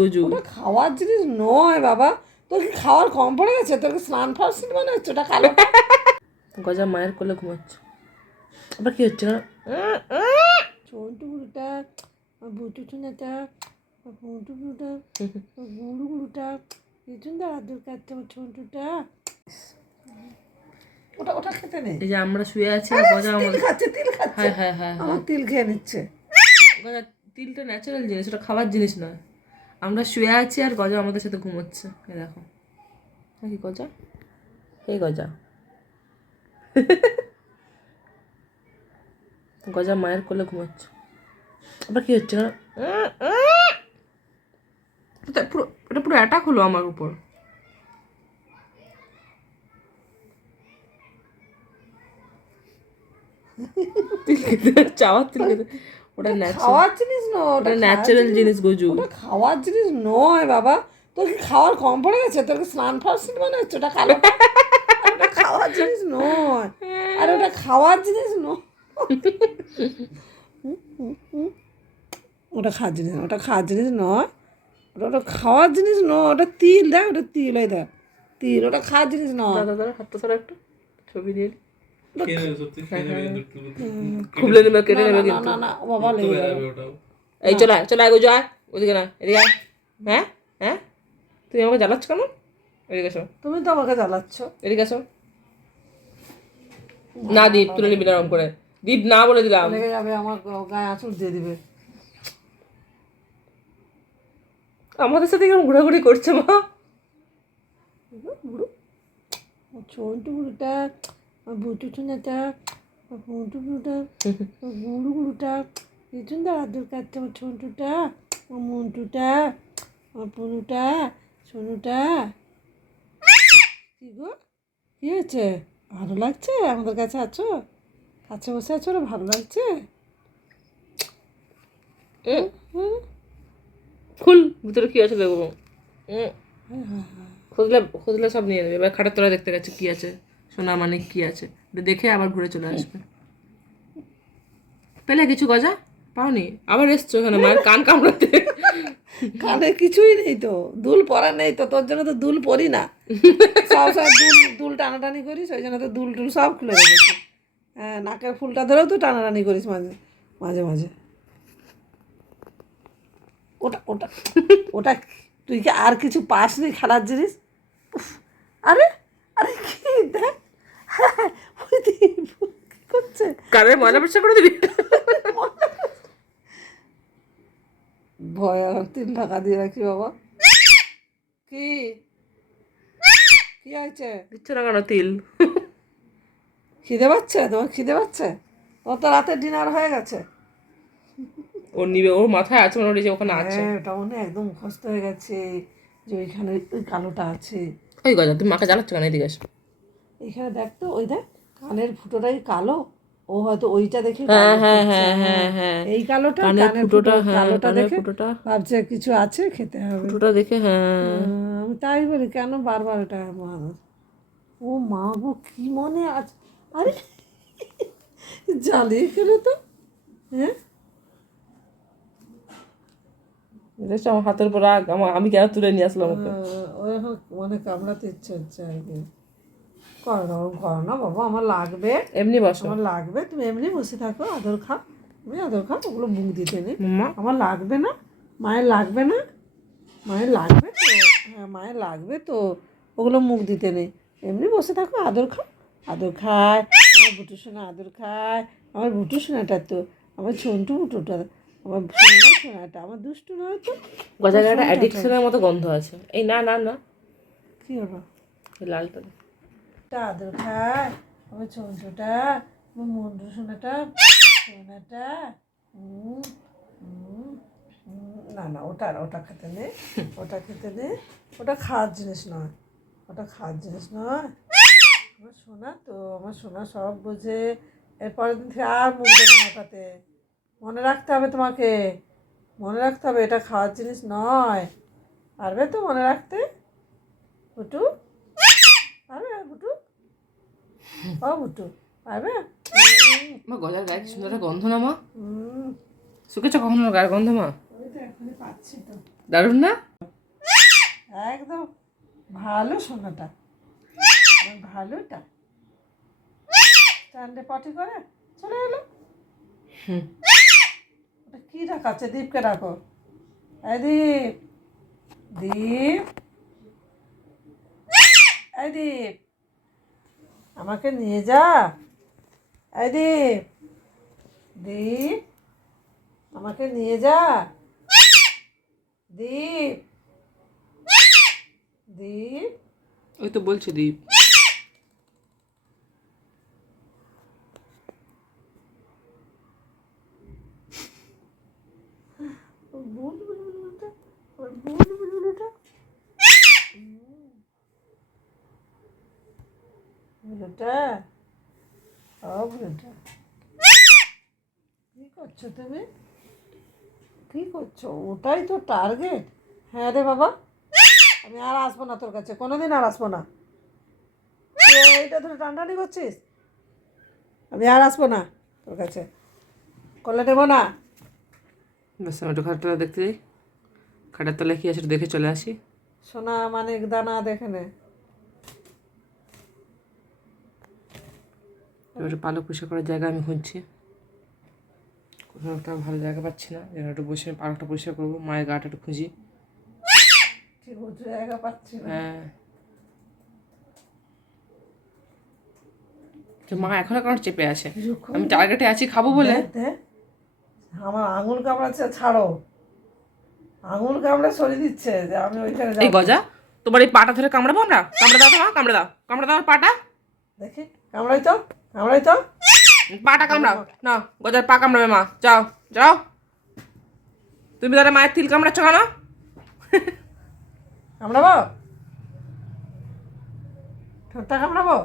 গোজু। ওটা খাওয়ার জিনিস নয় বাবা, তোর কি খাওয়ার কম পড়ে গেছে? তোর কি স্নান ফার্সিন মনে হচ্ছে ওটা কালো? গজা মায়ের কোলে ঘুমাচ্ছে। আবার কি হচ্ছে? ছোটু গুলুটা, বুটু চুনাটা, বুটু গুলুটা, গুলু গুলুটা, পিছনটা আদর কাটছে আমার ছোটুটা। ওটা ওটা খেতে নেই। এই যে আমরা শুয়ে আছি আর গজা তিল আমাদের খাচ্ছে, তিল খাচ্ছে। হ্যাঁ হ্যাঁ হ্যাঁ আমার তিল খেয়ে নিচ্ছে। গজা তিলটা ন্যাচারাল জিনিস, ওটা খাবার জিনিস নয়। আমরা শুয়ে আছি আর গজা আমাদের সাথে ঘুমোচ্ছে। এই দেখো নাকি গজা, এই গজা গজা মায়ের কোলে ঘুমাচ্ছে। আবার কি হচ্ছে? এটা পুরো অ্যাটাক হলো আমার উপর। তিল খেতে চাওয়ার তিল খেতে, ওটা খাওয়ার জিনিস নয়, ওটা ন্যাচারাল জিনিস গোজু। ওটা খাওয়ার জিনিস নয় বাবা, তোর কি খাওয়ার কম পড়ে গেছে? তোর কি স্নান ফার্সিন মনে হচ্ছে ওটা কালো? ওটা খাওয়ার জিনিস নয়, আর ওটা খাওয়ার জিনিস নয়। ওটা খাওয়ার জিনিস, ওটা খাওয়ার জিনিস নয়, ওটা ওটা খাওয়ার জিনিস নয়। ওটা তিল, দেখ ওটা তিল, ওই দেখ তিল, ওটা খাওয়ার জিনিস নয়। দাদা দাদা হাতটা ছাড়া একটু ছবি দিয়ে খুবলে নেবে, কেটে নেবে কিন্তু। না না বাবা, লেগে যাবে। এই চলে আয় চলে আয় গোজু, আয় ওদিকে না এদিকে আয়। হ্যাঁ হ্যাঁ তুমি আমাকে জ্বালাচ্ছ কেন? এদিকে এসো, তুমি তো আমাকে জ্বালাচ্ছ। এদিকে এসো। না দীপ তুলে নিবি নরম করে, দীপ না বলে দিলাম। লেগে যাবে, আমার গায়ে আঁচড় দিয়ে দিবে। আমাদের সাথে কেমন ঘোরাঘুরি করছে মা। ছোটু গুলুটা, বুটু চুনাটা, বুটু গুলুটা, গুলু গুলুটা, পিছনটা আদর কাটছে আমার ছোটুটা, আমার মন্টুটা, আমার পুনুটা, সোনুটা। কি গো, কি হয়েছে? ভালো লাগছে আমাদের কাছে আছো? কাছে বসে আছো, ওরা ভালো লাগছে? খুল, ভিতরে কি আছে দেখবো। খুঁজলে খুঁজলে সব নিয়ে নেবে। এবার খাটের তলায় দেখতে গেছে কি আছে, সোনা মানে কি আছে দেখে আবার ঘুরে চলে আসবে। পেলে কিছু গজা পাওনি? আবার এসছো এখানে মায়ের কান কামড়াতে। কানে কিছুই নেই তো, দুল পরা নেই তো, তোর জন্য তো দুল পরি না। সব সব দুল দুল টানাটানি করিস, ওই জন্য তো দুল টুল সব খুলে রেখেছি। হ্যাঁ, নাকের ফুলটা ধরেও তো টানাটানি করিস মাঝে মাঝে মাঝে। ওটা ওটা ওটা তুই কি আর কিছু পাস নি খেলার জিনিস? উফ, আরে আরে কি দেখ, ওই দিকে কি করছে? কানের ময়লা পরিষ্কার করে দিবি। ভয়, তিল ঢাকা দিয়ে রাখি বাবা। কি কি হয়েছে? দিচ্ছে না কেন তিল? খিদে পাচ্ছে তোমার? খিদে পাচ্ছে? ও তো রাতে ডিনার হয়ে গেছে। ওর নিবে, ওর মাথায় আছে মনে হচ্ছে ওখানে আছে। হ্যাঁ, ওটা মনে হয় একদম মুখস্থ হয়ে গেছে যে ওইখানে ওই কালোটা আছে। ওই গজা তুমি মাকে জ্বালাচ্ছ কেন? এদিকে এসো। এখানে দেখ তো, ওই দেখ কানের ফুটোটাই কালো। ও হয়তো ওইটা দেখে হ্যাঁ হ্যাঁ হ্যাঁ হ্যাঁ হ্যাঁ এই কালোটা, কানের ফুটোটা, হ্যাঁ কালোটা কানের দেখে ফুটোটা, ভাবছে কিছু আছে, খেতে হবে। ফুটোটা দেখে হ্যাঁ। আমি তাই বলি, কেন বারবার এটা মানুষ। ও মা গো, কি মনে আছে? আরে জ্বালিয়ে খেলো তো। হ্যাঁ, দেখছো আমার হাতের উপর রাগ, আমি কেন তুলে নিয়ে আসলাম ওকে। ও এখন মানে কামড়াতে ইচ্ছে হচ্ছে আর কি। করো না, ওরকম করো না বাবা, আমার লাগবে। এমনি বসো। আমার লাগবে, তুমি এমনি বসে থাকো, আদর খাও, তুমি আদর খাও, ওগুলো মুখ দিতে নেই। মাম্মা আমার লাগবে না, মায়ের লাগবে না, মায়ের লাগবে তো। হ্যাঁ, মায়ের লাগবে তো, ওগুলো মুখ দিতে নেই। এমনি বসে থাকো, আদর খাও। আদর খায় আমার বুটু সোনা, আদর খায় আমার বুটু সোনাটা, তো আমার ছোট্ট বুটুটা, আমার সোনা সোনাটা, আমার দুষ্টু নয় তো। গজা একটা অ্যাডিকশনের মতো গন্ধ আছে। এই না না না, কী হলো? এই লালটা আদর খায় আমার ছোটটা, আমার মন্টু সোনাটা, সোনাটা। না না, ওটা ওটা খেতে নেই, ওটা খেতে নেই, ওটা খাওয়ার জিনিস নয়, ওটা খাওয়ার জিনিস নয়। আমার সোনা তো, আমার সোনা সব বোঝে। এরপরের দিন থেকে আর মুখ দেবে না ওটাতে। মনে রাখতে হবে তোমাকে, মনে রাখতে হবে, এটা খাওয়ার জিনিস নয়। পারবে তো মনে রাখতে? বুটু পারবে? বুটু, ও বুটু পারবে? মা গজার গায়ে কি সুন্দর একটা গন্ধ না মা? শুকেছ কখনো গায়ের গন্ধ মা? আমি তো এখনই পাচ্ছি তো। দারুণ না? একদম ভালো সোনাটা, আমার ভালোটা। স্ট্যান্ডে পটি করে চলে এলো। হুম। ওটা কি রাখাচ্ছে? দীপকে রাখো। এই দীপ, দীপ, এই দীপ, আমাকে নিয়ে যা। এই দীপ, দীপ, আমাকে নিয়ে যা। দীপ, দীপ, ওই তো বলছি দীপ। বুল বুল বুলটা, ওর বুল বুল বুলটা, বুলটা, ও বুলটা, কি করছো তুমি? কি করছো? ওটাই তো টার্গেট। হ্যাঁ রে বাবা, আমি আর আসবো না তোর কাছে, কোনোদিন আর আসবো না। তুই এইটা ধরে টানটানি করছিস, আমি আর আসবো না তোর কাছে, করলে নেবো না। ব্যাস আমি একটু খাটটা দেখতে যাই, খাটের তলায় কি আছে একটু দেখে চলে আসি। সোনা মানে দানা দেখে নে। এবার একটু পালক পরিষ্কার করার জায়গা আমি খুঁজছি, কোথাও একটা ভালো জায়গা পাচ্ছি না, যেখানে একটু বসে পালকটা পরিষ্কার করবো। মায়ের গাটা একটু খুঁজি। ঠিক উঁচু জায়গা পাচ্ছি না। হ্যাঁ, তো মা এখনো কারণ চেপে আছে, কিরকম আমি টার্গেটে আছি খাবো বলে। দেখ, দেখ, আমার আঙুল কামড়াচ্ছে, ছাড়ো। আঙুল কামড়ে সরিয়ে দিচ্ছে যে আমি ওইখানে এই যাবো। গজা, তোমার এই পাটা ধরে কামড়াবো আমরা? কামড়ে দাও তো মা, কামড়ে দাও, কামড়ে দাও আমার পাটা। দেখি, কামড়াই তো, কামড়াই তো। পাটা কামড়াও না, গজার পা কামড়াবে মা, যাও যাও। তুমি তাহলে মায়ের তিল কামড়াচ্ছ কেন? কামড়াবো, ঠোঁটটা কামড়াবো।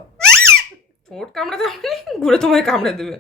ঠোঁট কামড়াতে হবে, ঘুরে তোমায় কামড়ে দেবে।